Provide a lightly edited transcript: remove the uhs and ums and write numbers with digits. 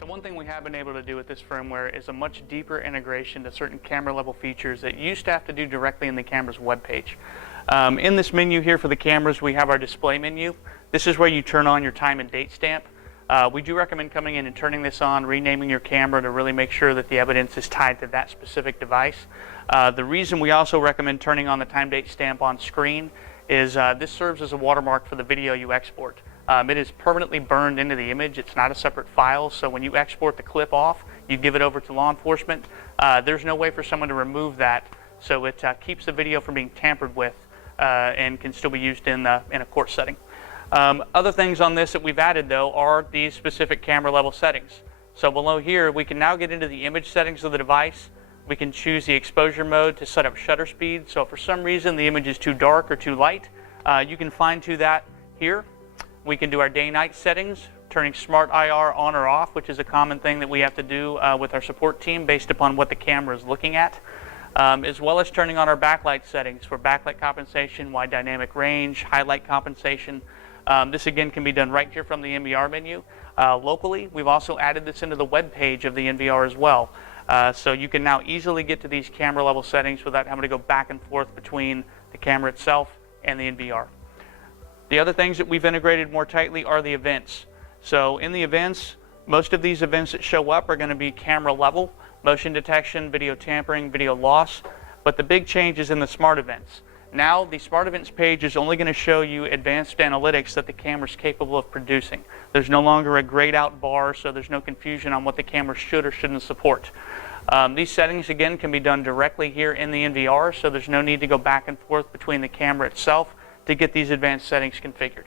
So one thing we have been able to do with this firmware is a much deeper integration to certain camera level features that you used to have to do directly in the camera's web page. In this menu here for the cameras, we have our display menu. This is where you turn on your time and date stamp. We do recommend coming in and turning this on, renaming your camera to really make sure that the evidence is tied to that specific device. The reason we also recommend turning on the time date stamp on screen is this serves as a watermark for the video you export. It is permanently burned into the image. It's not a separate file, so when you export the clip off, you give it over to law enforcement. There's no way for someone to remove that, so it keeps the video from being tampered with and can still be used in a court setting. Other things on this that we've added, though, are these specific camera level settings. So below here, we can now get into the image settings of the device. We can choose the exposure mode to set up shutter speed. So if for some reason the image is too dark or too light, you can fine-tune that here. We can do our day-night settings, turning Smart IR on or off, which is a common thing that we have to do with our support team based upon what the camera is looking at, as well as turning on our backlight settings for backlight compensation, wide dynamic range, highlight compensation. This again can be done right here from the NVR menu. Locally, we've also added this into the web page of the NVR as well. So you can now easily get to these camera level settings without having to go back and forth between the camera itself and the NVR. The other things that we've integrated more tightly are the events. So in the events, most of these events that show up are going to be camera level, motion detection, video tampering, video loss, but the big change is in the smart events. Now the smart events page is only going to show you advanced analytics that the camera is capable of producing. There's no longer a grayed out bar, so there's no confusion on what the camera should or shouldn't support. These settings again can be done directly here in the NVR, so there's no need to go back and forth between the camera itself to get these advanced settings configured.